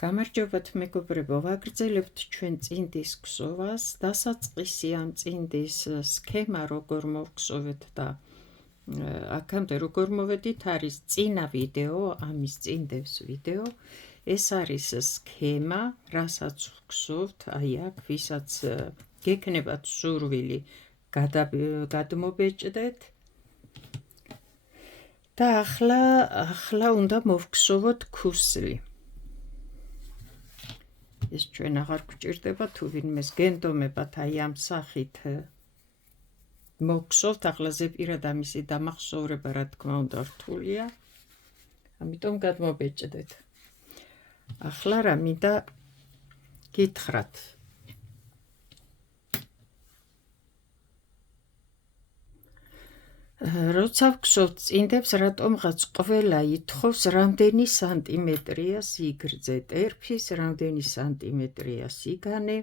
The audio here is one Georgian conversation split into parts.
გამარჯობათ მეგობრებო, ვაგრძელებთ ჩვენ წინდის ქსოვას, დასაწყისი ამ წინდის სქემა როგორ მოვგზავნეთ და აქამდე როგორ მოვედით არის წინა ვიდეო, ამის წინდევს ვიდეო. ეს არის სქემა, რასაც ვგზავნთ, აი აქ, ვისაც გექნებათ სურვილი, გადმობეჭდეთ. და ახლა უნდა მოვგზავნოთ ქუსლი. ეს ჩვენ აღარ გვჭირდება, თუ ვინმეს გენდომებათ აი ამ სახით მოგგზავნთ, ახლა ზეპირად ამისი დამახსოვრება რა თქმა უნდა რთულია, ამიტომ გადმობეჭდეთ. ახლა რა მინდა გითხრათ. როცა ვგზავნთ წინდებს, რატომღაც ყველა ითხოვს რამდენი სანტიმეტრია სიგრძე ტერფის, რამდენი სანტიმეტრია სიგანე.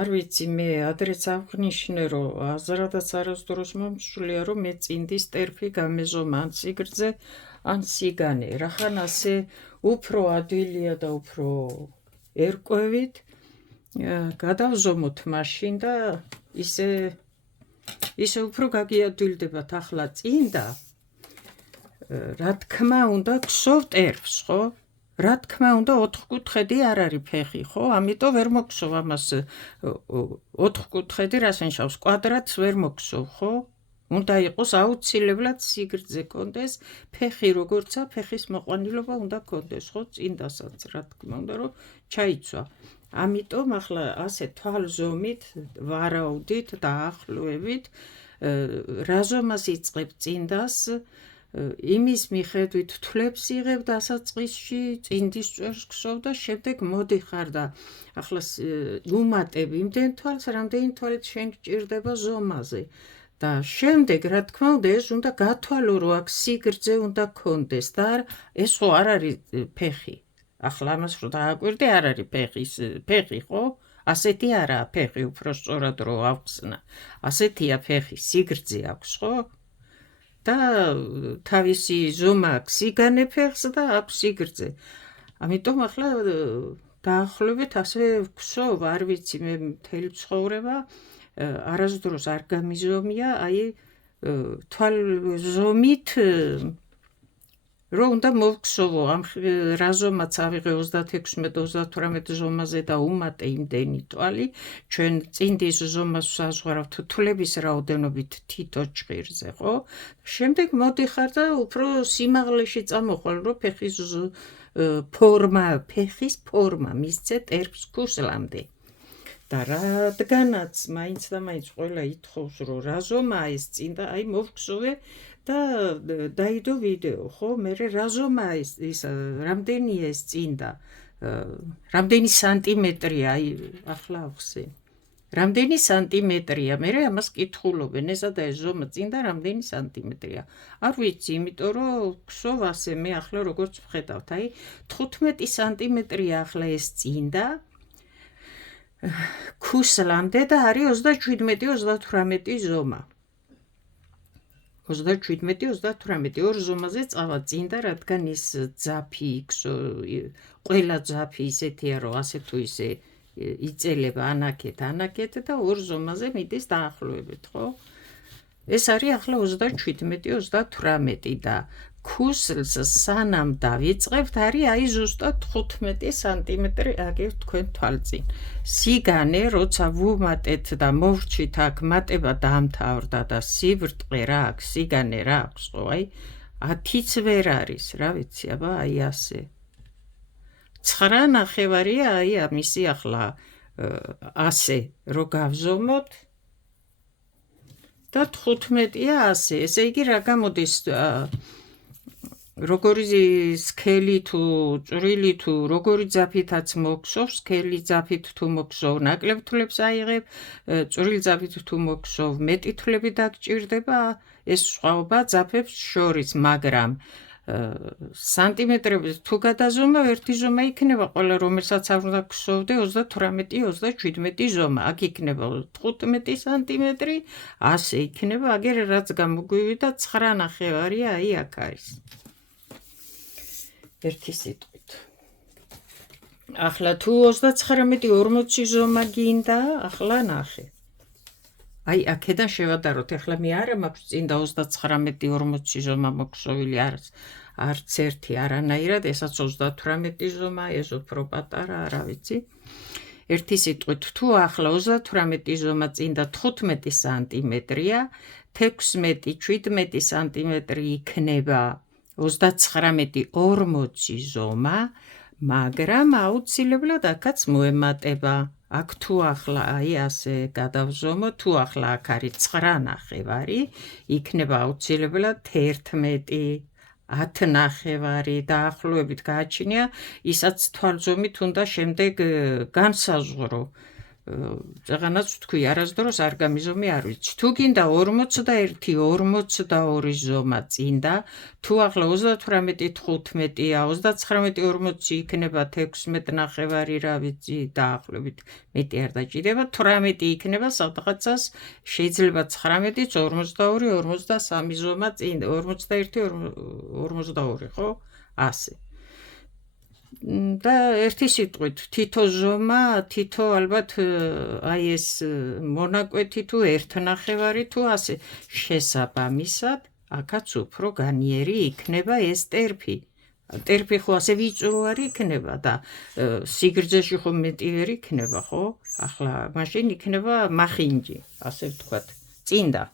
არ ვიცი, მე ადრეც აღნიშნე, რომ აზრადაც არასდროს მომსვლია, რომ მე წინდის ტერფი გამეზომა ან სიგრძე, ან სიგანე. რახან ასე უფრო ადვილია და უფრო ერკვევით, გადავზომოთ მაშინ და ისე უფრო გაგიადვილდებათ. ახლა წინდა, რა თქმა უნდა, გსოვთ ერფს, ხო? რა თქმა უნდა, 4 კუთხედი არ არის ფეხი, ხო? ამიტომ ვერ მოგსოვ ამას 4 კუთხედი, რას ნიშნავს? კვადრატს ვერ მოგსოვ, ხო? უნდა იყოს აუცილებლად სიგრძე კონდეს, ფეხი როგორცა, ფეხის მოყვანილობა უნდა კონდეს, ხო? წინდასაც, რა თქმა უნდა, რომ ჩაიცვა. ამიტომ ახლა ასე თვალზომით, ვარაუდით და ახლოვებით, რა ზომას იწყებ წინდას, იმის მიხედვით თვლებს იღებ დასაწყისში, წინდის წვერს გსოვ და შემდეგ მოდიხარ და ახლა უმატებ იმდენ თვალს, რამდენი თვალით შენ გჭირდება ზომაზე. და შემდეგ, რა თქმა უნდა, ეს უნდა გათვალო, რომ აქ სიგრძე უნდა კონდეს და ეს ხო არ არის ფეხი. ახლა ამას რო დააკვირდე, არ არის ფეხი, ხო? ასეთი არაა ფეხი, უფრო სწორად რო ავხსნა. ასეთია ფეხი, სიგრძე აქვს, ხო? და თავისი ზომა აქვს სიგანე ფეხს და აქვს სიგრძე. ამიტომ ახლა დაახლოებით ასე ვგსოვ, არ ვიცი, მე მთელი ცხოვრება არასდროს არ გამიზომია, აი თვალზომით რომ უნდა მოვგსოვო, ამ რა ზომაც ავიღე 36-38 ზომაზე და უმატე იმდენი თვალი, ჩვენ წინდის ზომას საზღვარავთ თვლების რაოდენობით თითო ჭირზე, ხო? შემდეგ მოდიხარ და უფრო სიმაღლეში წამოხვალ, რომ ფეხის ფორმა მისცეთ ერფს ქუსლამდე. და რადგანაც მაინც და მაინც ყველა ითხოვს, რომ რა ზომაა ეს წინდა, აი მოვგზოვე და დაიდო ვიდეო, ხო? მე რა ზომაა ეს, რამდენია ეს წინდა, რამდენი სანტიმეტრია, აი ახლა ავხსენ. რამდენი სანტიმეტრია, მე ამას კითხულობენ, ესა და ეს ზომა წინდა რამდენი სანტიმეტრია. არ ვიცი, იმიტომ რომ გსოვ ასე, მე ახლა როგორც ვხედავთ, აი 15 სანტიმეტრია ახლა ეს წინდა. ქუსლამდე და არის 27-38 ზომა. 27-38 ორ ზომაზე წავა წინდა, რადგან ის ძაფი, ყველა ძაფი ისეთია, რომ ასე თუ ისე იწელება ანაკეთ და ორ ზომაზე მიდის დაახლოებით, ხო? ეს არის ახლა 27-38 და ქუსლს სანამ დავიწყებთ, არის აი ზუსტად 15 სანტიმეტრი აგერ თქვენ თვალწინ. სიგანე, როცა ვუმატეთ და მოვრჩით აქ მატება დაამთავრდა და სიბრტყე რა აქვს, სიგანე რა აქვს, ხო? აი 10-ც ვერ არის, რა ვიცი, აბა აი ასე. 9.5-ია აი ამისი ახლა ასე რო გავზომოთ და 15-ია ასე. ესე იგი რა გამოდის, როგორი სქელი თუ წვრილი თუ როგორი ძაფითაც მოგსოვ, სქელი ძაფით თუ მოგსოვ, ნაკლებ თვლებს აიღებ, წვრილი ძაფით თუ მოგსოვ, მეტი თვლები დაგჭირდება, ეს სხვაობა ძაფებს შორის, მაგრამ სანტიმეტრებით თუ გადაზომა, ერთი ზომა იქნება ყველა, რომელსაც არ უნდა გსოვდე 38-37 ზომა. აქ იქნება 15 სანტიმეტრი, ასე იქნება, აგერ რაც გამოგვივიდა 9.5-ია, აი აქ არის. ერთი სიტყვით. ახლა თუ 39-40 ზომა გინდა, ახლა ნახე. აი, აქედან შევადაროთ, ახლა მე არა მაქვს წინდა 39-40 ზომა მოქსოვილი არც ერთი არანაირად, ესაც 38 ზომა, ეს უფრო პატარა, არა ვიცი. ერთი სიტყვით, თუ ახლა 38 ზომა წინდა 15 სანტიმეტრია, 16-17 სანტიმეტრი იქნება 39-40 ზომა, მაგრამ აუცილებლად აქაც მოემატება. აქ თუ ახლა აი ასე გადავზომო, თუ ახლა აქ არის 9.5, იქნება აუცილებლად 11, 10.5 დაახლოებით გააჩნია, ისაც თვალზომით უნდა შემდეგ განსაზღვრო. Წაღანაც ვთქვი, არასდროს არ გამიზომი არ ვიცი. თუ გინდა 41-42 ზომა წინდა, თუ ახლა 38-15-ია, 39-40 იქნება 16.5, რა ვიცი, დაახლოებით მეტი არ დაჭირდება, 18 იქნება სადღაცას, შეიძლება 19-იც 42-43 ზომა წინდა, 41-42, ხო? ასე. და ერთი სიტყვით, თითო ზომა, თითო ალბათ აი ეს მონაკვეთი თუ 1.5 თუ ასე შესაბამისად, აქაც უფრო განიერი იქნება ეს ტერფი. ტერფი ხო ასე ვიწრო არ იქნება და სიგრძეში ხო მეტი ვერ იქნება, ხო? ახლა მაშინ იქნება მახინჯი, ასე ვთქვათ, წინდა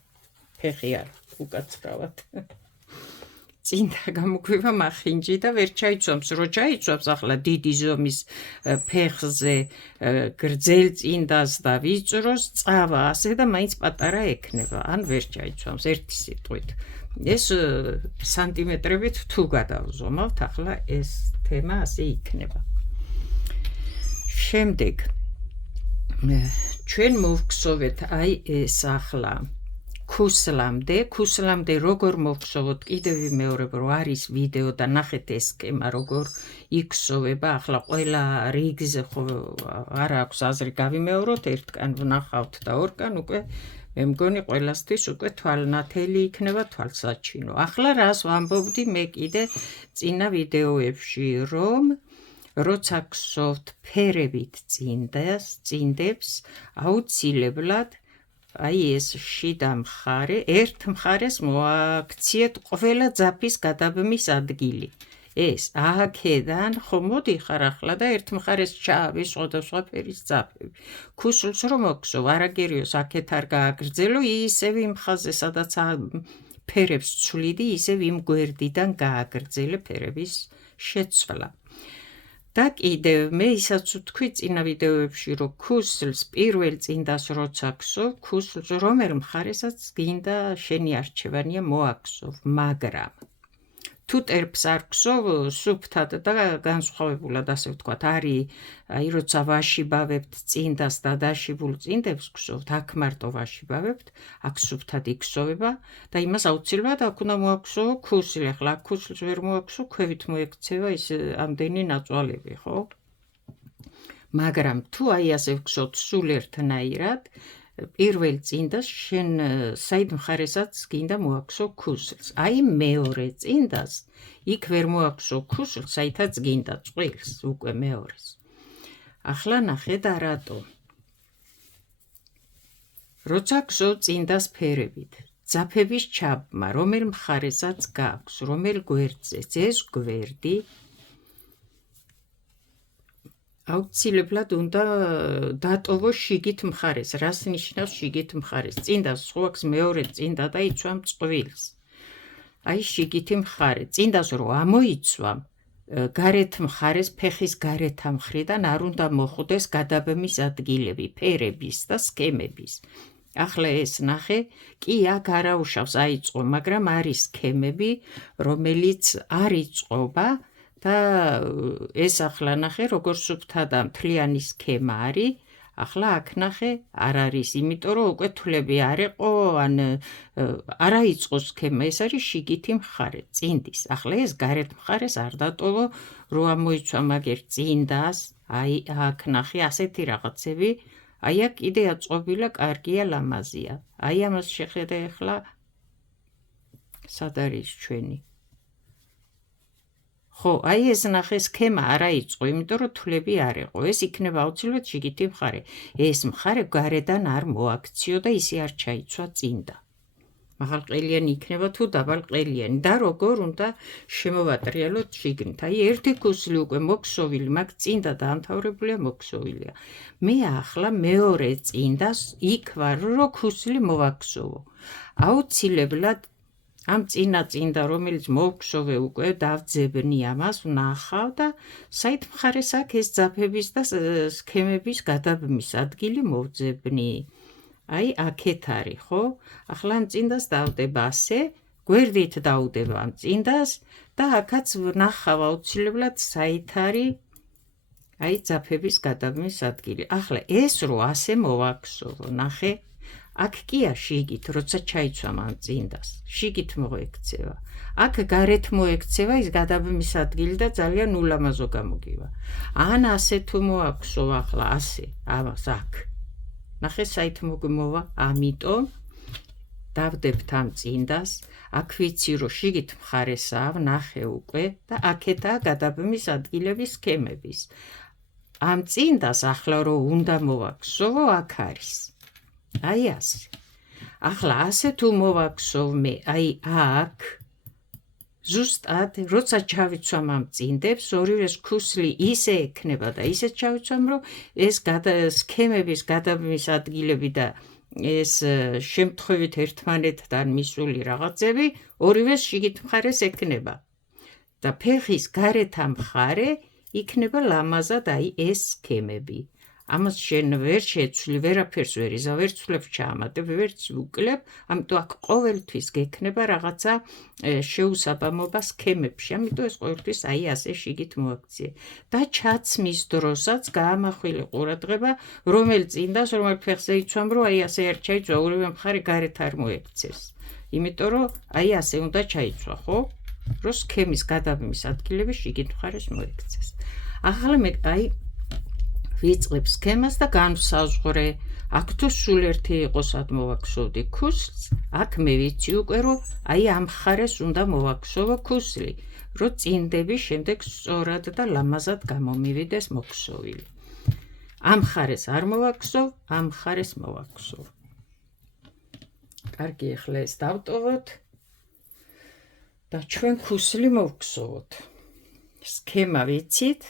ფეხი არ უკაცრავად. წინდა გამოგვივა მახინჯი და ვერ ჩაიცვამს, რო ჩაიცვამს ახლა დიდი ზომის ფეხზე გრძელ წინდას და ვიწროს წავა ასე და მაინც პატარა ექნება, ან ვერ ჩაიცვამს ერთი სიტყვით. ეს სანტიმეტრებით თუ გადავზომავთ, ახლა ეს თემა ასე იქნება. შემდეგ ჩვენ მოვგზავნეთ აი ეს ახლა ქუსლამდე როგორ მოვხსოვოთ, კიდევ ვიმეორებ, რომ არის ვიდეო და ნახეთ ეს სქემა როგორ იქსოვება, ახლა ყველა რიგზე ხო არ აქვს აზრი გავიმეოროთ, ერთკან ვნახავთ და ორკან უკვე მე მგონი ყველასთვის უკვე თვალნათელი იქნება თვალსაჩინო. ახლა რას ვამბობდი მე კიდე წინა ვიდეოებში, რომ როცა გსოვთ ფერებით წინდებს, აუცილებლად აი ეს შიდა მხარე, ერთ მხარეს მოაქციეთ ყველა ძაფის გადაბმის ადგილი. ეს აქედან ხო მოდიხარ ახლა და ერთ მხარეს ჩაავის სხვადასხვა ფერის ძაფები. ქუსლს რომ მოგსოვ, არაგერიოს აქეთ არ გააგრძელო, ისევ იმ ხაზზე, სადაც ფერებს ცვლიდი, ისევ იმ გვერდიდან გააგრძელე ფერების შეცვლა. და კიდევ მე ისაც ვთქვი წინა ვიდეოებში, რომ ქუსლს პირველ წინდას როცა გსოვ, ქუსლს რომელ მხარესაც გინდა შენი არჩევანია მოაქსოვ, მაგრამ თუ ტერფს არ გსოვ, სუფთად და განსხვავებულად ასე ვთქვათ, არის აი როცა ვაშიბავებთ წინდას და დაშიბულ წინდებს გსოვთ, აქ მარტო ვაშიბავებთ, აქ სუფთად იქსოვება და იმას აუცილებლად აქ უნდა მოაქვსო ქუსლი. ახლა აქ ქუსლს ვერ მოაქვსო, ქვევით მოექცევა ის ამდენი ნაწვალები, ხო? მაგრამ თუ აი ასე ვგსოვთ სულ ერთნაირად, პირველ წინდას შენ საიდ მხარესაც გინდა მოაქვსო ქუსლს. აი მეორე წინდას იქ ვერ მოაქვსო ქუსლს, საითაც გინდა წყვილს, უკვე მეორეს. ახლა ნახეთ რატო. როცა გსოვ წინდას ფერებით, ძაფების ჩაბმა, რომელ მხარესაც გაქვს, რომელ გვერდზეც ეს გვერდი აუცილებლად უნდა დატოვო შიგით მხარეს. რას ნიშნავს შიგით მხარეს? წინდას ხო აქვს მეორე წინდა და იცვამ წყვილს. აი შიგითი მხარე. წინდას რო ამოიცვამ, გარეთ მხარეს ფეხის გარეთა მხრიდან არ უნდა მოხვდეს გადაბმის ადგილები, ფერების და სქემების. ახლა ეს ნახე, კი აქ არ აუშავს აიწყო, მაგრამ არის სქემები, რომელიც არ იწყობა და ეს ახლა ნახე, როგორ სუფთადა მთლიანი სქემა არის, ახლა აქ ნახე, არ არის, იმიტომ რომ უკვე თვლები არ იყო, ან არ აიწყო სქემა, ეს არის შიგითი მხარე, წინდის. ახლა ეს გარეთ მხარეს არ დატოვო, რო ამოიცვა მაგერ წინდას, აი აქ ნახე, ასეთი რაღაცები, აი აქ კიდე აწყობილა, კარგია, ლამაზია. აი ამას შეხედე ახლა, სად არის ჩვენი? ხო, აი ეს ნახე სქემა არა იწყო, იმიტომ რომ თვლები არ იყო. ეს იქნება აუცილებლად შიგითი მხარე. ეს მხარე გარედან არ მოაქციო და ისე არ ჩაიცვა წინდა. მაღალყელიანი იქნება თუ დაბალყელიანი და როგორ უნდა შემოვატრიალოთ შიგნით. აი ერთი ქუსლი უკვე მოქსოვილი, მაგ წინდა დაამთავრებულია მოქსოვილია. მე ახლა მეორე წინდას იქ ვარ, რომ ქუსლი მოვაქსოვო. აუცილებლად ამ წინდა რომელიც მოვქსოვე უკვე დავძებნი ამას, ვნახავ და საით მხარეს აქ ეს ძაფების და სქემების გადაბმის ადგილი მოვძებნი. აი აქეთ არის, ხო? ახლა ამ წინდას დავდება ასე, გვერდით დავდება ამ წინდას და აქაც ვნახავ აუცილებლად საით არის აი ძაფების გადაბმის ადგილი. ახლა ეს რო ასე მოვაქსოვო, ნახე, აქ კია შიგით, როცა ჩაიცვამ ამ წინდას, შიგით მოექცევა. აქ გარეთ მოექცევა ის გადაბმის ადგილი და ძალიან ულამაზო გამოგივა. ან ასე თუ მოაქვსო ახლა ასე, ამას აქ. ნახე საით მოგმოვა, ამიტომ დავდებთ ამ წინდას, აქ ვიცი რომ შიგით მხარესაა, ვნახე უკვე და აქეთაა გადაბმის ადგილების სქემების. ამ წინდას ახლა რომ უნდა მოვაქვსოვო, აქ არის. აი ასე. ახლა ასე თუ მოვაქვსოვ მე, აი აქ ზუსტად როცა ჩავიცვამ ამ წინდებს, ორივეს ქუსლი ისე ექნება და ისე ჩავიცვამ, რომ ეს სქემების გადაბმის ადგილები და ეს შემთხვევით ერთმანეთთან მისული რაღაცები ორივეს შიგით მხარეს ექნება. და ფეხის გარეთა მხარე იქნება ლამაზად აი ეს სქემები. ამას შენ ვერ შეცვლი, ვერაფერს ვერ იზა, ვერ ცვლებს ჩაამატებ, ვერც უკლებ, ამიტომ აქ ყოველთვის გექნება რაღაცა შეუსაბამობა სქემებში, ამიტომ ეს ყოველთვის აი ასე შიგით მოაქციე. და ჩაცმის დროსაც გაამახვილე ყურადღება, რომელ წინდას, რომელ ფეხზე იცვამ, რომ აი ასე არ ჩაიცვა, ორივე მხარე გარეთ არ მოექცეს. იმიტომ რომ აი ასე უნდა ჩაიცვა, ხო? რომ სქემის გადაბმის ადგილები შიგით მხარეს მოექცეს. ახლა მე აი ვიწყებ სქემას და განვსაზღვრე. აქ თუ სულ ერთი იყოს ad მოვაქვსოვდი ქუსლს, აქ მე ვიცი უკვე რომ აი ამ მხარეს უნდა მოვაქვსოვო ქუსლი, რომ წინდები შემდეგ სწორად და ლამაზად გამომივიდეს მოქსოვილი. ამ მხარეს არ მოვაქვსოვ, ამ მხარეს მოვაქვსოვ. კარგი, ახლა ეს დავტოვოთ და ჩვენ ქუსლი მოვქვსოვოთ. სქემა ვიცით,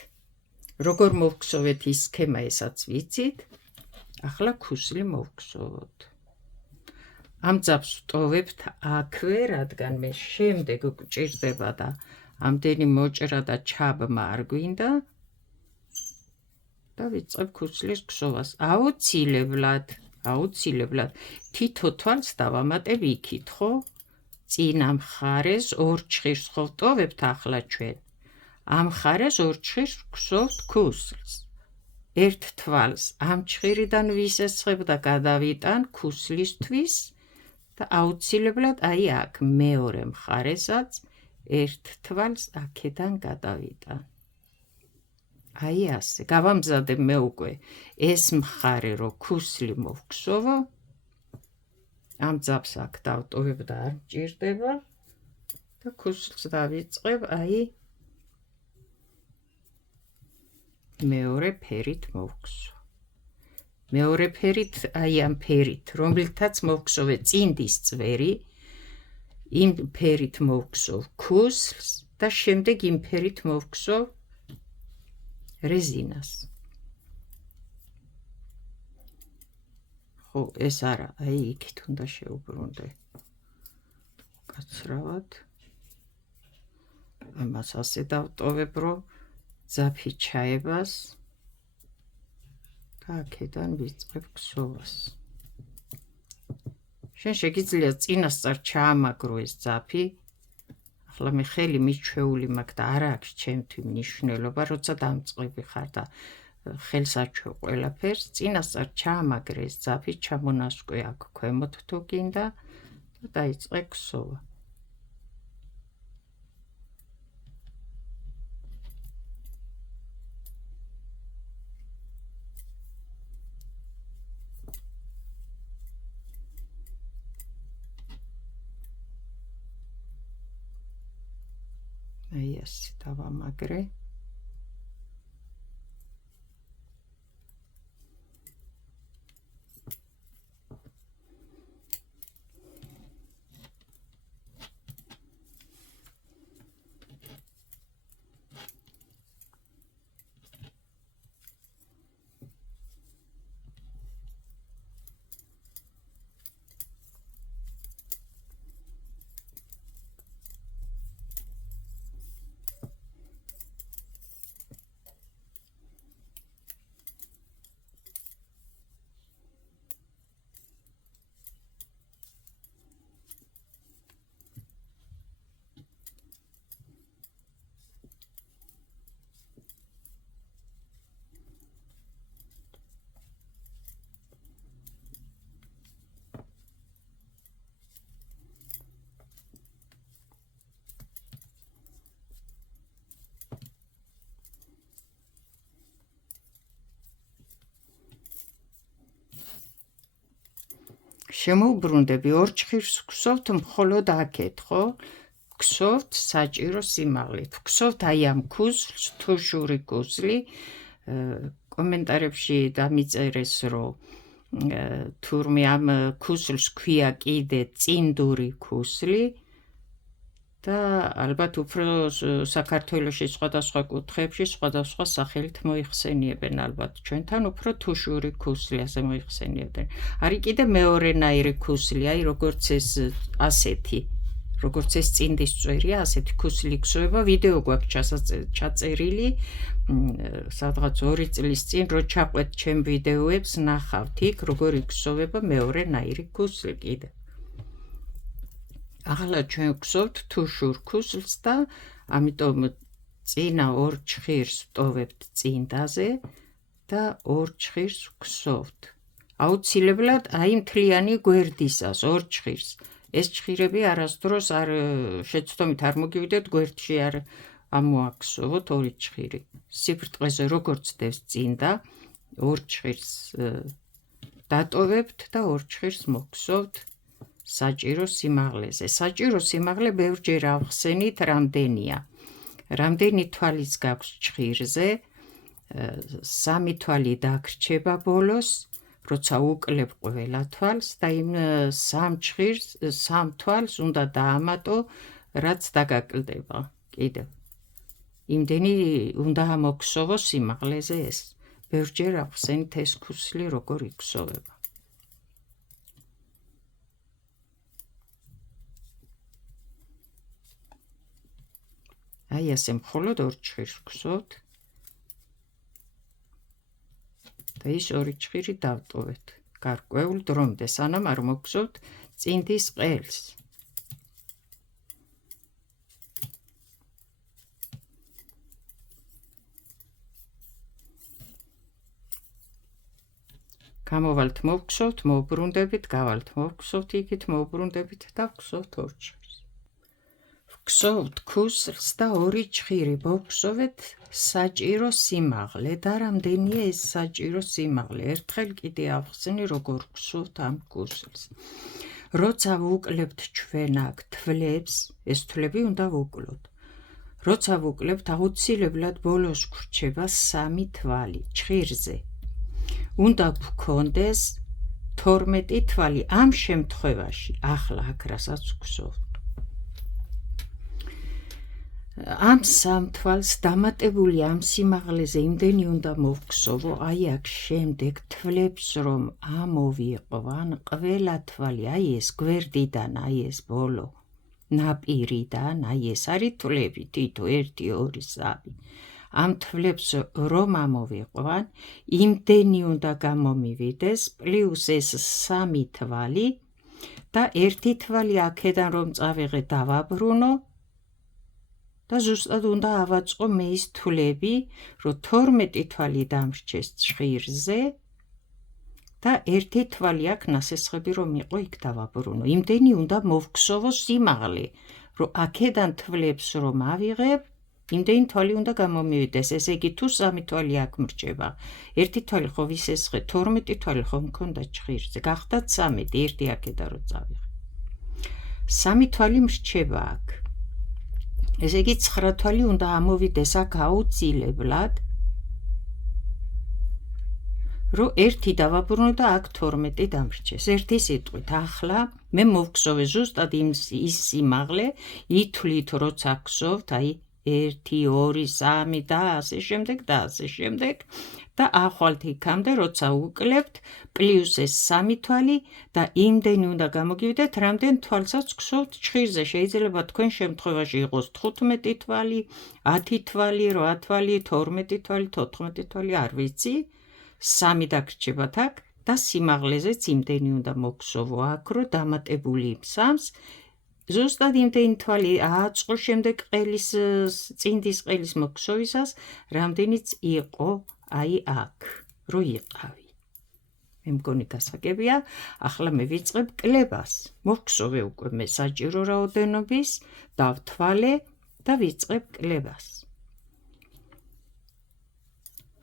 როგორ მოვქვსოვეთ ის სქემა, ესაც ვიცით. ახლა ქუსლი მოვქვსოვოთ. ამ ძაფს ვტოვებთ აქვე, რადგან მე შემდეგ გვჭირდება და ამდენი მოჭრა და ჩაბმა არ გვინდა და ვიწყებ ქუსლის ქსოვას. აუცილებლად თითო თვალს დავამატებ იქით, ხო? წინა მხარეს ორ ჭხირს ხო ვტოვებთ ახლა ჩვენ. ამ მხარეს ორ ჭხირს ვქვსოვთ ქუსლს. ერთ თვალს ამ ჭხირიდან ვისესხებ და გადავიტან ქუსლისთვის და აუცილებლად აი აქ მეორე მხარესაც ერთ თვალს აქედან გადავიტან. აი ასე, გავამზადებ მე უკვე ეს მხარე, რომ ქუსლი მოვქვსოვო. ამ ძაფს აქ დავტოვებ და არ მჭირდება და ქუსლს დავიწყებ აი მეორე ფერით მოვქვსო. მეორე ფერით, აი ამ ფერით, რომლითაც მოვქვსოვე წინდის წვერი, იმ ფერით მოვქვსოვ ქუსლს და შემდეგ იმ ფერით მოვქვსოვ რეზინას. ხო, ეს არა, აი იქით უნდა შევუბრუნდე. კაცრავად. ამას ასე დავტოვებ, რომ ძაფი ჩაებას და აქედან ვიწყებ ქსოვას. შენ შეგიძლია წინასწარ ჩაამაგრო ეს ძაფი. ახლა მე ხელი მიჩვეული მაქვს და არ აქვს ჩემთვის მნიშვნელობა, როცა დამწყები ხარ და ხელს აჩვევ ყველაფერს, წინასწარ ჩაამაგრე ეს ძაფი, ჩამონასკვე აქ ქვემოთ თუ გინდა და დაიწყე ქსოვა. აი ასე დავამაგრე. შემოუბრუნდები ორ ჭხირს ვქვსოვთ მხოლოდ აქეთ, ხო? ვქვსოვთ საჭირო სიმაღლით. ვქვსოვთ აი ამ ქუსლს, თუშური ქუსლი. კომენტარებში დამიწერეს, რომ თურმე ამ ქუსლს ქვია კიდე წინდური ქუსლი და ალბათ უფრო საქართველოში სხვადასხვა კუთხეებში სხვადასხვა სახელით მოიხსენიებენ, ალბათ ჩვენთან უფრო თუშური ქუსლი ასე მოიხსენიებენ. არის კიდე მეორენაირი ქუსლი, აი როგორც ეს ასეთი, როგორც ეს წინდის წვერია, ასეთი ქუსლი გსოვება, ვიდეო გვაქვს ჩაწერილი, სადღაც 2 წლის წინ რო ჩაყვეთ ჩემ ვიდეოებს, ნახავთ იქ როგორ იგსოვება მეორენაირი ქუსლი კიდე. ახლა ჩვენ გვსოვთ თუშურ ქუსლს და ამიტომ წინა ორ ჭხირს ვტოვებთ წინდაზე და ორ ჭხირს ვქვსოვთ. აუცილებლად აი მთლიანი გვერდისას ორ ჭხირს. ეს ჭხირები არასდროს არ შეცდომით არ მოგივიდეთ გვერდში არ ამოაქვსოვოთ ორი ჭხირი. სიბრტყეზე როგორც დევს წინდა ორ ჭხირს დატოვებთ და ორ ჭხირს მოგქვსოვთ საჭირო სიმაღლეზე. საჭირო სიმაღლე ბევრჯერ ავხსენით რამდენია. რამდენი თვალიც გაქვს ჭხირზე, 3 თვალი დაგრჩება ბოლოს, როცა უკლებ ყველა თვალს და იმ 3 თვალს უნდა დაამატო, რაც დაგაკლდება. კიდევ. იმდენი უნდა ამოგსოვო სიმაღლეზე ეს. ბევრჯერ ავხსენით ეს ქუსლი როგორ იქვსოვება. აი ასე მხოლოდ ორ ჭხირს ვქვსოვთ და ის ორი ჭხირი დავტოვეთ გარკვეულ დრომდე, სანამ არ მოგქვსოვთ წინდის ყელს. გამოვალთ, მოვქვსოვთ, მოვბრუნდებით, გავალთ, მოვქვსოვთ, იქით მოვბრუნდებით და ვქვსოვთ ორ ჭხირს. ვქვსოვთ ქუსლს და ორი ჭხირი მოვქვსოვეთ საჭირო სიმაღლე და რამდენია ეს საჭირო სიმაღლე. ერთხელ კიდე ავხსენი როგორ ვქვსოვთ ამ ქუსლს. როცა ვუკლებთ ჩვენ აქ თვლებს, ეს თვლები უნდა ვუკლოთ. როცა ვუკლებთ, აუცილებლად ბოლოს გვრჩება 3 თვალი ჭხირზე. უნდა გქონდეს 12 თვალი ამ შემთხვევაში, ახლა აქ რასაც ვქვსოვთ. ამ 3 თვალს დამატებული ამ სიმაღლეზე იმდენი უნდა მოვქვსოვო, აი აქ შემდეგ თვლებს რომ ამოვიყვან ყველა თვალი, აი ეს გვერდიდან, აი ეს ბოლო, ნაპირიდან, აი ეს არის თვლები, თითო 1, 2, 3. ამ თვლებს რომ ამოვიყვან, იმდენი უნდა გამომივიდეს, პლუს ეს 3 თვალი და 1 თვალი აქედან რომ წავიღე დავაბრუნო და ზუსტად უნდა ავაწყო მე ის თვლები, რომ 12 თვალი დამრჩეს ჭხირზე და 1 თვალი აქ ნასესხები რომ იყო იქ დავაბრუნო. იმდენი უნდა მოვქვსოვო სიმაღლე, რომ აქედან თვლებს რომ ავიღებ, იმდენი თვალი უნდა გამომივიდეს. ესე იგი თუ 3 თვალი აქ მრჩება, 1 თვალი ხო ვისესხე, 12 თვალი ხო მქონდა ჭხირზე, გახდათ 13, 1 აქედან რომ წავიღე. 3 თვალი მრჩება აქ. ესე იგი 9 თვალი უნდა ამოვიდეს აქ აუცილებლად, რომ 1 დავაბრუნო და აქ 12 დამრჩეს. ერთი სიტყვით, ახლა მე მოვგსოვე ზუსტად ის სიმაღლე, ითვლით როცა გსოვთ, აი 1, 2, 3 და ასე შემდეგ და ასე შემდეგ და ახვალთ იქამდე, როცა უკლებთ პლუს ეს 3 თვალი და იმდენი უნდა გამოგივიდეთ, რამდენ თვალსაც გსოვთ ჭხირზე. შეიძლება თქვენ შემთხვევაში იყოს 15 თვალი, 10 თვალი, 8 თვალი, 12 თვალი, 14 თვალი, არ ვიცი. 3 დაგრჩებათ აქ და სიმაღლეზეც იმდენი უნდა მოგსოვო აქ, რომ დამატებული იმ 3-ს ზუსტად იმდენი თვალი ააწყო შემდეგ ყელის წინდის ყელის მოგსოვისას, რამდენიც იყო აი აქ, რო იყავი. მე მგონი გასაგებია, ახლა მე ვიწყებ კლებას. მოგსოვე უკვე მე საჭირო რაოდენობის, დავთვალე და ვიწყებ კლებას.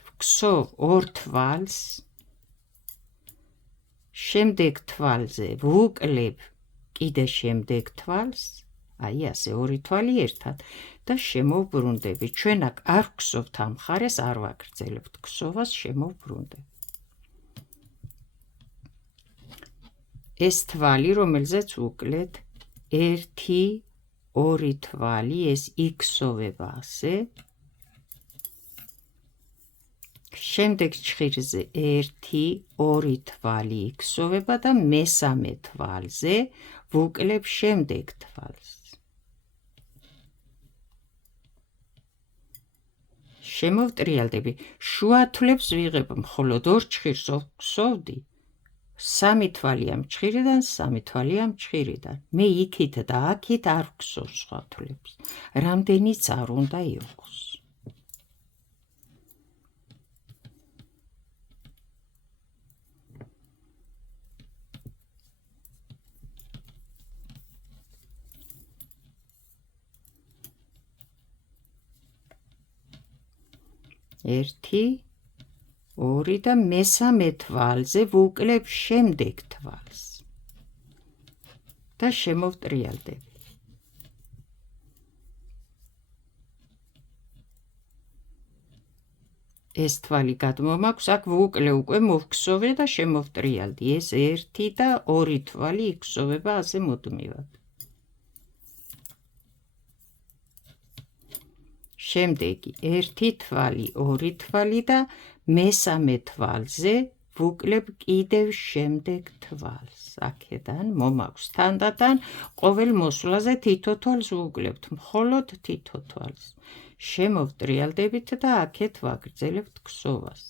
ვგსოვ 2 თვალს, შემდეგ თვალზე ვუკლებ კიდე შემდეგ თვალს, აი ასე 2 თვალი ერთად და შემოვბრუნდები. ჩვენ აქ არ ვგსოვთ ამ მხარეს, არ ვაგრძელებთ გსოვას, შემოვბრუნდები. ეს თვალი, რომელზეც ვუკლეთ 1, 2 თვალი, ეს იქსოვება ასე. შემდეგ ჭხირზე 1, 2 თვალი იქსოვება და მესამე თვალზე ვუკლებ შემდეგ თვალს. შემოვტრიალდები. შუა თვლებს ვიღებ, მხოლოდ 2 ჭხირს ვგსოვდი. 3 თვალი ამ ჭხირიდან, 3 თვალი ამ ჭხირიდან. მე იქით და აქით არ ვგსოვ სხვა თვლებს. რამდენიც არ უნდა იყოს. ერთი, 2 და მესამე თვალზე ვუკლებ შემდეგ თვალს და შემოვტრიალდები. ეს თვალი გადმომაქვს, აქ ვუკლე უკვე მოვგსოვე და შემოვტრიალდი. ეს 1 და 2 თვალი იქსოვება ასე მუდმივად. შემდეგი 1 თვალი, 2 თვალი და მესამე თვალზე ვუკლებ კიდევ შემდეგ თვალს. აქედან მომაქვს თანდათან ყოველ მოსვლაზე თითო თვალს ვუκლებთ, მხოლოდ თითო თვალს. შემოვტრიალდებით და აქეთ ვაგრძელებთ ქსოვას.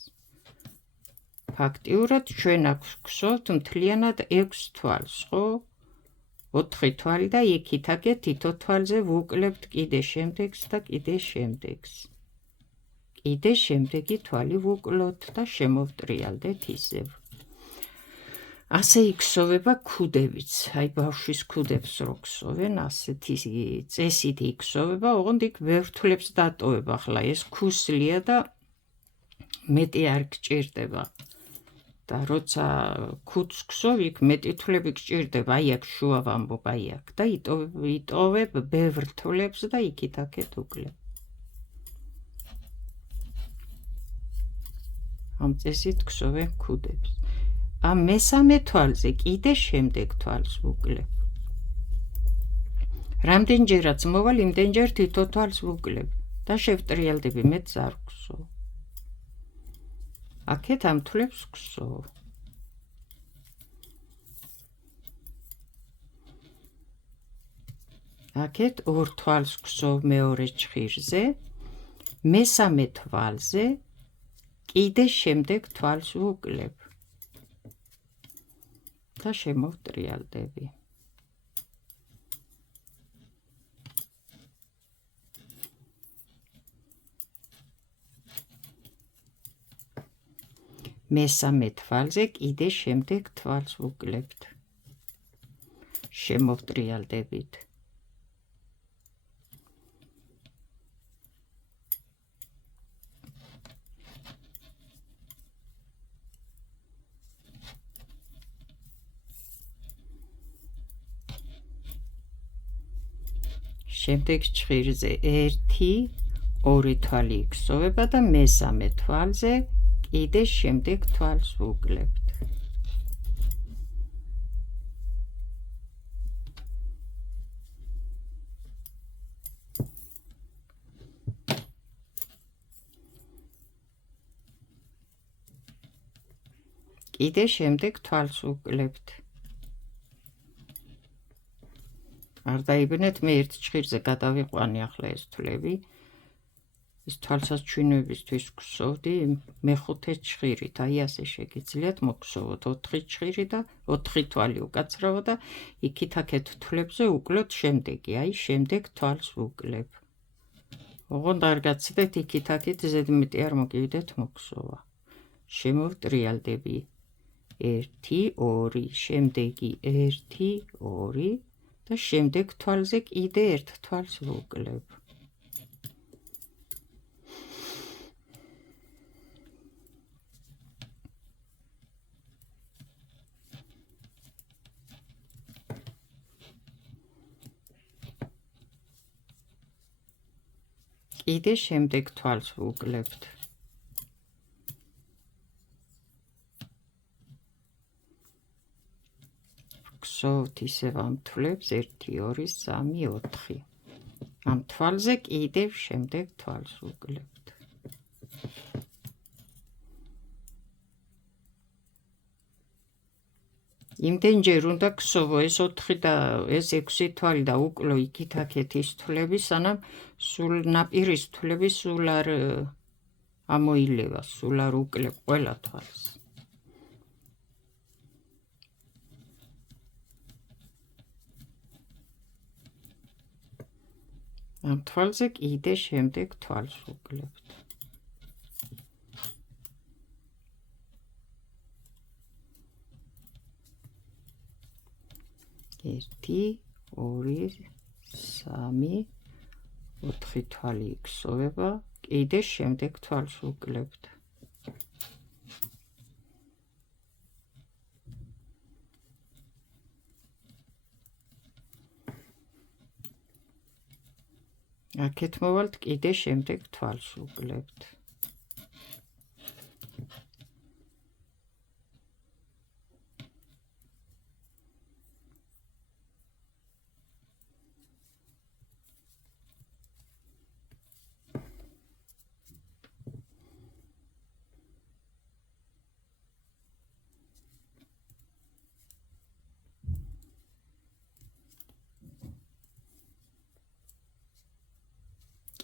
ფაქტიურად ჩვენ აქ ვგსოვთ მთლიანად 6 თვალს, ხო? 4 თვალი და იქით აქეთ თითო თვალზე ვუკლებთ კიდე შემდეგს და კიდე შემდეგს. კიდე შემდეგი თვალი ვუკლოთ და შემოვტრიალდეთ ისევ. ასე იქსოვება ქუდებიც, აი ბავშვის ქუდებს რო ქსოვენ, ასეთი წესით იქსოვება, ოღონდ იქ ბევრ თვლებს დატოვებ, ახლა ეს ქუსლია და მეტი არ გჭირდება. და როცა ქუდს ქსოვ, იქ მეტი თვლები გჭირდება, აი აქ შუა ვამბობ, აი აქ და იტოვებ ბევრ თვლებს და იქით აქეთ უკლებ. ამ წესით ქსოვენ ქუდებს. ამ მესამე თვალზე კიდე შემდეგ თვალს ვუკლებ. რამდენჯერაც მოვალ, იმდენჯერ თითო თვალს ვუკლებ და შევტრიალდები, მეც არ ვგსოვ. აქეთ ამ თვლებს ვგსოვ. აქეთ 2 თვალს ვგსოვ მეორე ჭხირზე, მესამე თვალზე კიდე შემდეგ თვალს ვუკლებ. და შემოვტრიალდები. მესამე თვალზე კიდე შემდეგ თვალს ვუκლებთ. შემოვტრიალდებით. შემდეგ ჭხირზე 1 2 თვალი იქსოვება და მესამე თვალზე კიდე შემდეგ თვალს ვუკლებ. კიდე შემდეგ თვალს ვუκლებთ. არ დაიბნეთ, მე ერთ ჭხირზე გადავიყვანი ახლა ეს თვლები. ეს თვალსაჩვენებისთვის გვსოვდი მეხუთე ჭხირით, აი ასე შეგიძლიათ მოგსოვოთ 4 ჭხირი და 4 თვალი უკაცრავა და იქით აქეთ თვლებზე უკლოთ შემდეგი, აი შემდეგ თვალს ვუკლებ. ოღონდ არ გაცდეთ იქით აქეთ ზედმეტი არ მოგივიდეთ მოგსოვა. შემოვტრიალდები 1 2 შემდეგი 1 2 და შემდეგ თვალზე კიდე ერთ თვალს ვუკლებ. კიდე შემდეგ თვალს ვუκლებთ. გსოვთ ისევ ამ თვლებს 1 2 3 4. ამ თვალზე კიდევ შემდეგ თვალს ვუკლებთ. იმდენჯერ უნდა გსოვო ეს 4 და ეს 6 თვალი და უკლო იქით აქეთ ის თვლები, სანამ სულ ნაპირის თვლები სულ არ ამოილევა, სულ არ უკლებ ყველა თვალს. ამ თვალზე კიდე შემდეგ თვალს ვუκლებთ. ერთი, 2, 3, 4 თვალი იქსოვება, კიდე შემდეგ თვალს ვუკლებთ. აქეთ მოვალთ, კიდე შემდეგ თვალს ვუკლებთ.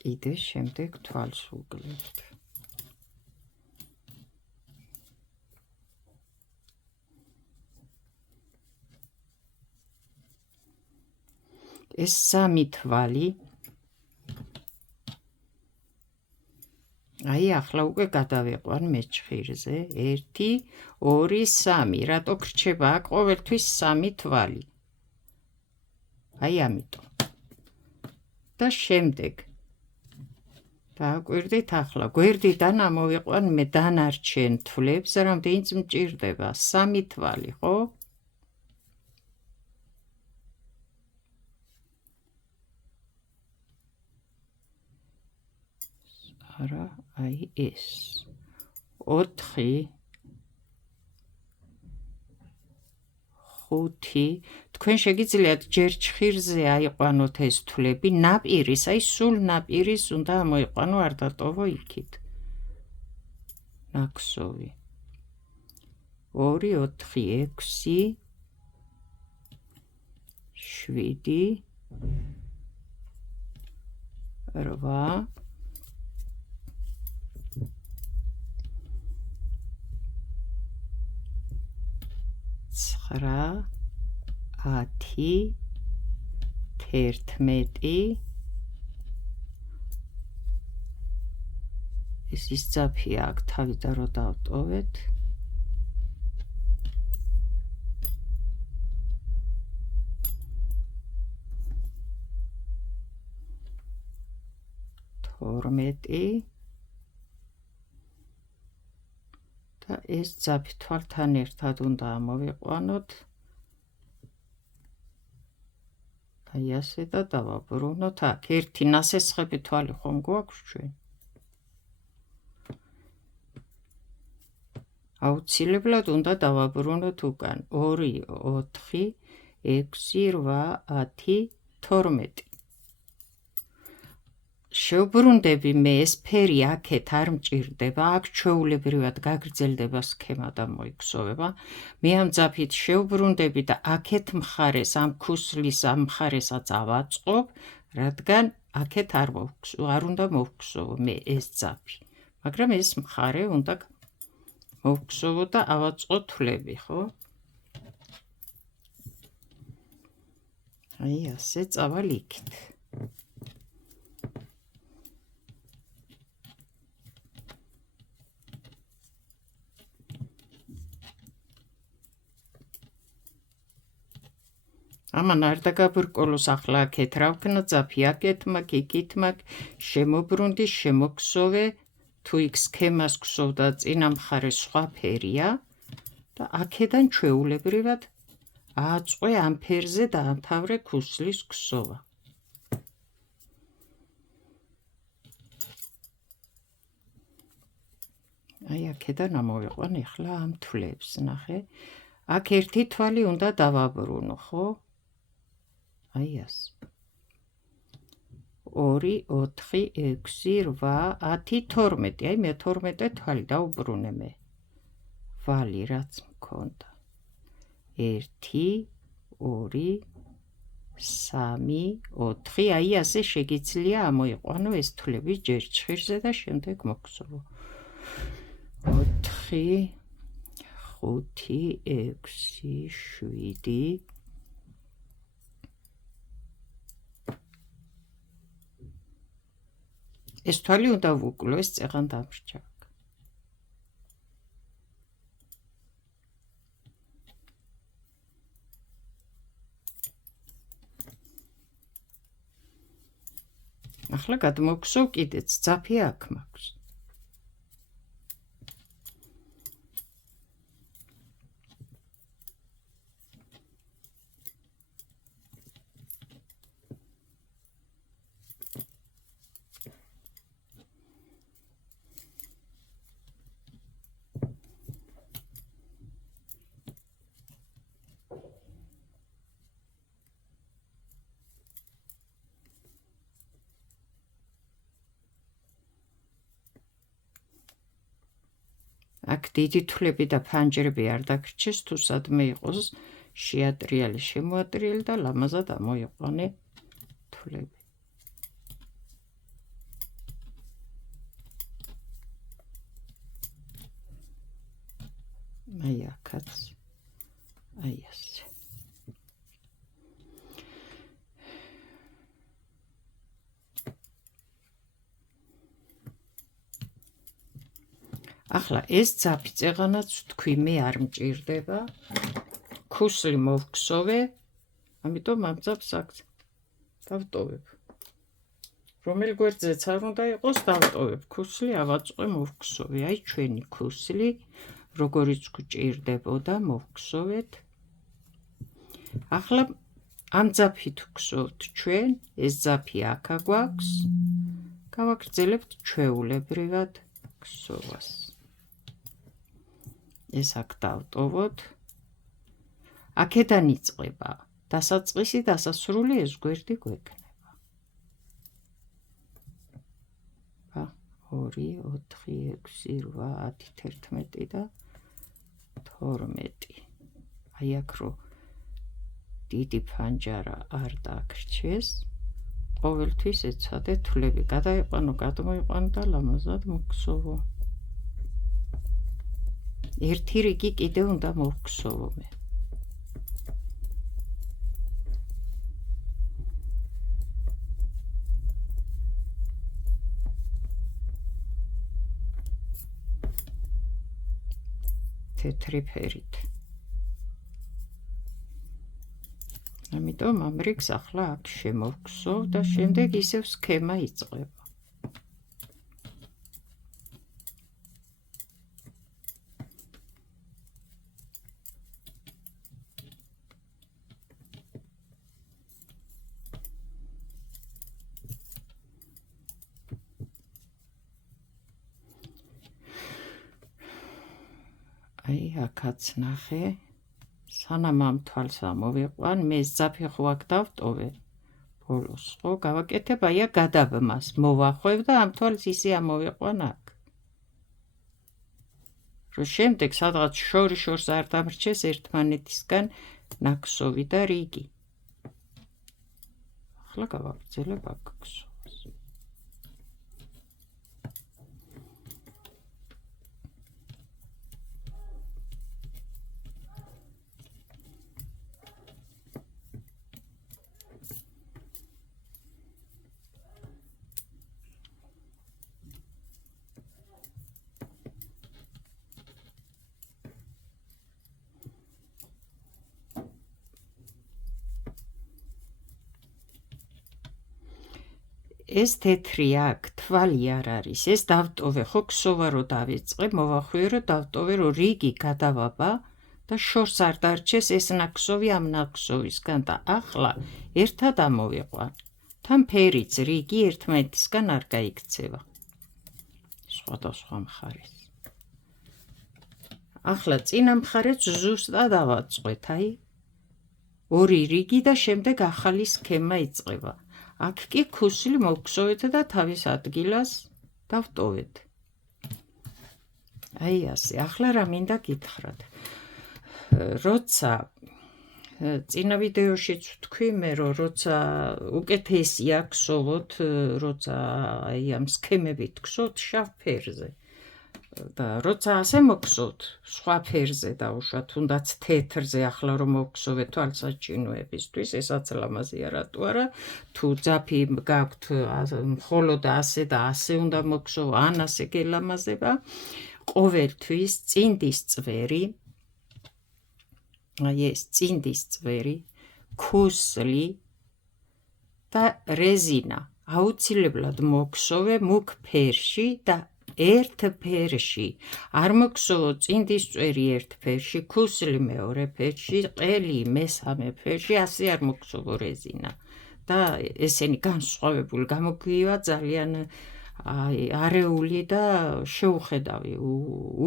კიდე შემდეგ თვალს ვუკლებთ. ეს 3 თვალი აი ახლა უკვე გადავიყვან მე ჭხირზე 1 2 3. რატო გრჩება აქ ყოველთვის 3 თვალი? აი ამიტომ. და შემდეგ დააკვირდით ახლა გვერდიდან ამოვიყვან მე დანარჩენ თვლებს, რამდენიც მჭირდება 3 თვალი, ხო? არა, აი ეს 4 5. თქვენ შეგიძლიათ ჯერ ჭხირზე აიყვანოთ ეს თვლები, ნაპირის, აი სულ ნაპირის უნდა ამოიყვანო, არ დატოვო იქით. ნაქსოვი. 2 4 6 7 8 9 10 11. ეს ის ძაფია აქ თავიდან რო დავტოვეთ. 12 და ეს ძაფი თვალთან ერთად უნდა ამოვიყვანოთ. აი ასე და დავაბრუნოთ აქ. ერთი ნასესხები თვალი ხომ გვაქვს ჩვენ? აუცილებლად უნდა დავაბრუნოთ უკან. 2, 4, 6, 8, 10, 12. შევბრუნდები მე ეს ფერი აქეთ არ მჭირდება, აქ ჩვეულებრივად გაგრძელდება სქემა და მოიქსოვება. მე ამ ძაფით შევბრუნდები და აქეთ მხარეს, ამ ქუსლის ამ მხარესაც ავაწყობ, რადგან აქეთ არ უნდა მოვქსოვო მე ეს ძაფი. მაგრამ ეს მხარე უნდა მოვქსოვო და ავაწყო თვლები, ხო? აი ასე წავალ იქით. ამან არ დაგაბრკოლოს ახლა აქეთ რა ვქნა ძაფი აქეთ მაგ იქით მაგ შემობრუნდი შემოქსოვე თუ იქ სქემას ქსოვ და წინა მხარე სხვა ფერია და აქედან ჩვეულებრივად ააწყვე ამ ფერზე დაამთავრე ქუსლის ქსოვა. აი აქედან ამოვიყვან ახლა ამ თვლებს ნახე. აქ ერთი თვალი უნდა დავაბრუნო, ხო? აი ასე. 2, 4, 6, 8, 10, 12. აი მე 12 თვალი დავუბრუნე მე. ვალი რაც მქონდა. 1, 2, 3, 4. აი ასე შეგიძლია ამოიყვანო ეს თვლები ჯერ ჭხირზე და შემდეგ მოგხსოვო. 4, 5, 6, 7. ეს თვალი უნდა ვუკლო, ეს წეღან დამრჩა. ახლა გადმოვხსოვ კიდეც ძაფი აქ მაქვს. აქ დიდი თვლები და ფანჯრები არ დაგრჩეს, თუ სადმე იყოს შეატრიალი, შემოატრიალი და ლამაზად ამოიყვანე თვლები. აი აქაც, აი ასე. ახლა ეს ძაფი წეღანაც თქვი მე არ მჭირდება. ქუსლი მოვქსოვე, ამიტომ ამ ძაფს აქ დავტოვებ. რომელ გვერდზეც არ უნდა იყოს, დავტოვებ. ქუსლი ავაწყე მოვქსოვე. აი ჩვენი ქუსლი, როგორიც გვჭირდებოდა, მოვქსოვეთ. ახლა ამ ძაფით ვქსოვთ ჩვენ, ეს ძაფი აქა გვაქვს. გავაგრძელებთ ჩვეულებრივად ქსოვას. ეს აქ დავტოვოთ. აქედან იწყება დასაწყისი, დასასრული ეს გვერდი გვექნება. 2, 4, 6, 8, 10, 11 და 12. აი აქ რო დიდი ფანჯარა არ დაგრჩეს, ყოველთვის ეცადე თვლები გადაიყვანო, გადმოიყვანო და ლამაზად მოგხსოვო. ერთი რიგი კიდე უნდა მოვხსოვო მე. თეთრი ფერით. ამიტომ ამ რიგს ახლა აქ შემოვხსოვ და შემდეგ ისევ სქემა იწყება. აი აქაც ნახე სანამ ამ თვალს ამოვიყვან მე ზაფი ხო აქ დავტოვე ბოლოს ხო გავაკეთებ აი გადაბმას მოვახვევ და ამ თვალს ისე ამოვიყვან აქ რომ შემდეგ სადღაც შორს არ დამრჩეს ერთმანეთისგან ნაკსოვი და რიგი ახლა გავაგრძელებ აქ ქსოვს ეს თეთრი აქ თვალი არ არის ეს დავტოვე ხო ქსოვა რო დავიწყე მოვახვიე რომ დავტოვე რომ რიგი გადავაბა და შორს არ დარჩეს ეს ნაკსოვი ამ ნაკსოვისგან და ახლა ერთად ამოვიყვან თან ფერიც რიგი ერთმანეთისგან არ გაიქცევა სხვადასხვა მხარეს ახლა წინა მხარეც ზუსტად დავაწყვეთ აი ორი რიგი და შემდეგ ახალი სქემა იწყება აქ კი ქუსლი მოვქსოვეთ და თავის ადგილას დავტოვეთ. აი ასე, ახლა რა მინდა გითხრათ. როცა წინა ვიდეოშიც ვთქვი მე რომ როცა უკეთესია ქსოვოთ, როცა აი ამ სქემებით ქსოვთ შავ ფერზე. და როცა ასე მოგხსოვთ სხვა ფერზე დაუშვათ თუნდაც თეთრზე ახლა რომ მოგხსოვეთ თვალსაჩინოებისთვის ესაც ლამაზია რატო არა თუ ძაფი გაქვთ მხოლოდ ასე და ასე უნდა მოგხსოვო ან ასე გელამაზება ყოველთვის წინდის წვერი აი ეს წინდის წვერი ქუსლი და რეზინა აუცილებლად მოგხსოვე მუქ ფერში და ერთ ფერში არ მოგხსოვო წინდის წვერი ერთ ფერში ქუსლი მეორე ფერში ყელი მესამე ფერში ასე არ მოგხსოვო რეზინა და ესენი განსხვავებული გამოგვივა ძალიან არეული და შეუხედავი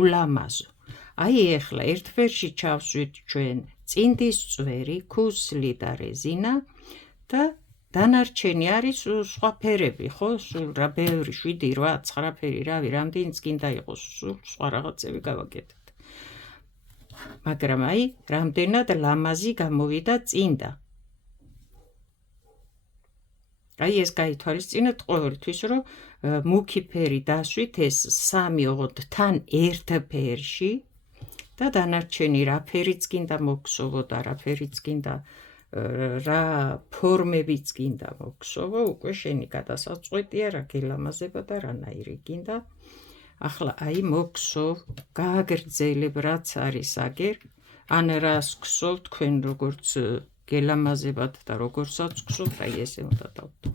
ულამაზო აი ეხლა ერთ ფერში ჩავსვით ჩვენ წინდის წვერი ქუსლი და რეზინა და დანარჩენი არის სხვა ფერები, ხო? სულ რა ბევრი 7, 8, 9 ფერი, რავი, რამდენიც გინდა იყოს, სულ სხვა რაღაცები გავაკეთეთ. მაგრამ აი, რამდენად ლამაზი გამოვიდა წინდა. აი ეს გაითვალისწინეთ ყოველთვის, რომ მუქი ფერი დასვით ეს 3 ოღონდ თან ერთ ფერში და დანარჩენი რა ფერიც გინდა მოგხსოვოთ, რა ფერიც გინდა რა ფორმებიც გინდა მოგხსოვო, უკვე შენი გადასაწყვეტია რა გელამაზება და რანაირი გინდა. ახლა აი მოგხსოვ, გააგრძელებ რაც არის აგერ, ან რას გხსოვ თქვენ როგორც გელამაზებათ და როგორცაც გხსოვთ, აი ესე უნდა დავტოვო.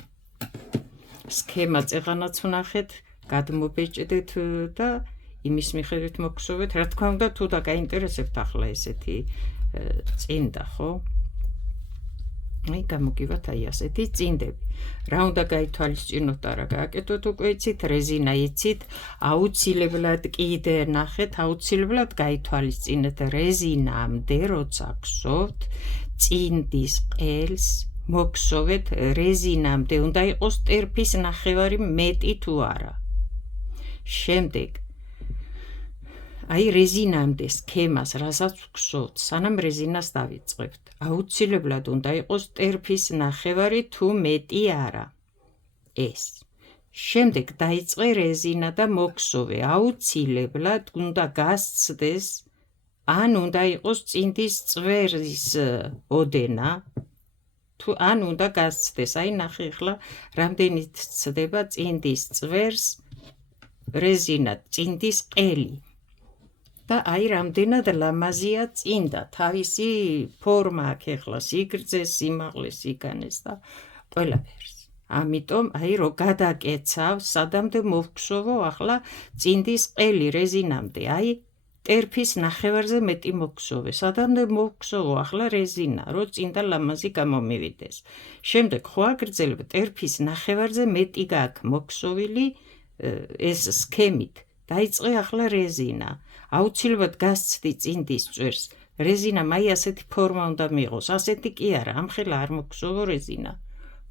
სქემა წეღანაც ვნახეთ, გადმობეჭდეთ და იმის მიხედვით მოგხსოვეთ, რა თქმა უნდა თუ და გაინტერესებთ ახლა ესეთი წინდა, ხო? აი გამოგივათ აი ასეთი წინდები. რა უნდა გაითვალისწინოთ და რა გააკეთოთ უკვე იცით, რეზინა იცით, აუცილებლად კიდე ნახეთ, აუცილებლად გაითვალისწინეთ რეზინამდე, როცა გხსოვთ, წინდის ყელს მოგხსოვეთ რეზინამდე, უნდა იყოს ტერფის ნახევარი მეტი თუ არა. შემდეგ აი რეზინამდე სქემას რასაც ვგსოვთ, სანამ რეზინას დავიწყებთ. აუცილებლად უნდა იყოს ტერფის ნახევარი თუ მეტი არა. ეს. შემდეგ დაიწყე რეზინა და მოგხსოვე, აუცილებლად უნდა გასცდეს, ან უნდა იყოს წინდის წვერის ოდენა, თუ ან უნდა გასცდეს. აი ნახე ახლა რამდენიც ცდება წინდის წვერს რეზინა, წინდის ყელი. და აი რამდენად ლამაზია წინდა, თავისი ფორმა აქვს ახლა სიგრძე, სიმაღლე, სიგანეს და ყველაფერს. ამიტომ აი რო გადაკეცავ, სადამდე მოვგსოვო ახლა წინდის ყელი რეზინამდე, აი ტერფის ნახევარზე მეტი მოგხსოვე. სადამდე მოგხსოვო ახლა რეზინა, რო წინდა ლამაზი გამომივიდეს. შემდეგ ხო აგრძელებ ტერფის ნახევარზე მეტი გაქვს მოგხსოვილი ეს სქემით. დაიწყე ახლა რეზინა. აუცილებლად გასცდი წინდის წვერს. რეზინა მაი ასეთი ფორმა უნდა მიიღოს. ასეთი კი არა, ამხელა არ მოგხსოვო რეზინა.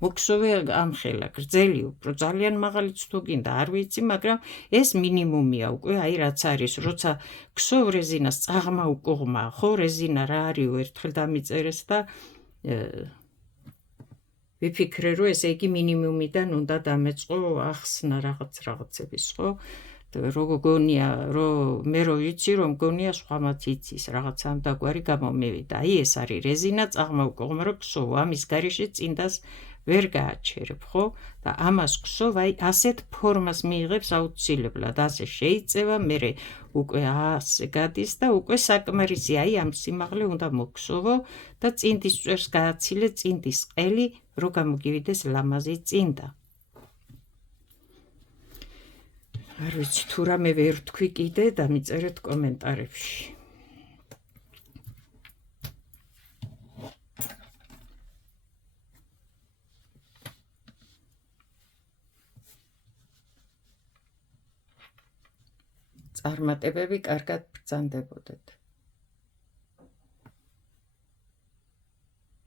მოგხსოვე ამხელა, გრძელი, უფრო ძალიან მაღალიც თუ გინდა, არ ვიცი, მაგრამ ეს მინიმუმია უკვე, აი რაც არის, როცა გსოვ რეზინას წაღმა უკუღმა, ხო, რეზინა რა არისო, ერთხელ დამიწერეს და ვიფიქრე, რომ ესე იგი მინიმუმიდან უნდა დამეწყო ახსნა რაღაცების, ხო? Რო გონია, რომ მე რო ვიცი, რომ გონია სხვამაც იცის, რაღაც ამ დაგვარი გამომივიდა. აი ეს არის რეზინა, წაღმა უკუღმა, რომ გსოვ, ამის გარეშე წინდას ვერ გააჩერებ, ხო? და ამას გსოვ, აი ასეთ ფორმას მიიღებს აუცილებლად, ასე შეიწევა, მერე უკვე ასე გადის და უკვე საკმარისია, აი ამ სიმაღლე უნდა მოგხსოვო და წინდის წვერს გააცილე წინდის ყელი, რომ გამოგივიდეს ლამაზი წინდა. არ ვიცი თუ რამე ვერ თქვი კიდე, დამიწერეთ კომენტარებში. წარმატებები, კარგად ბრძანდებოდეთ.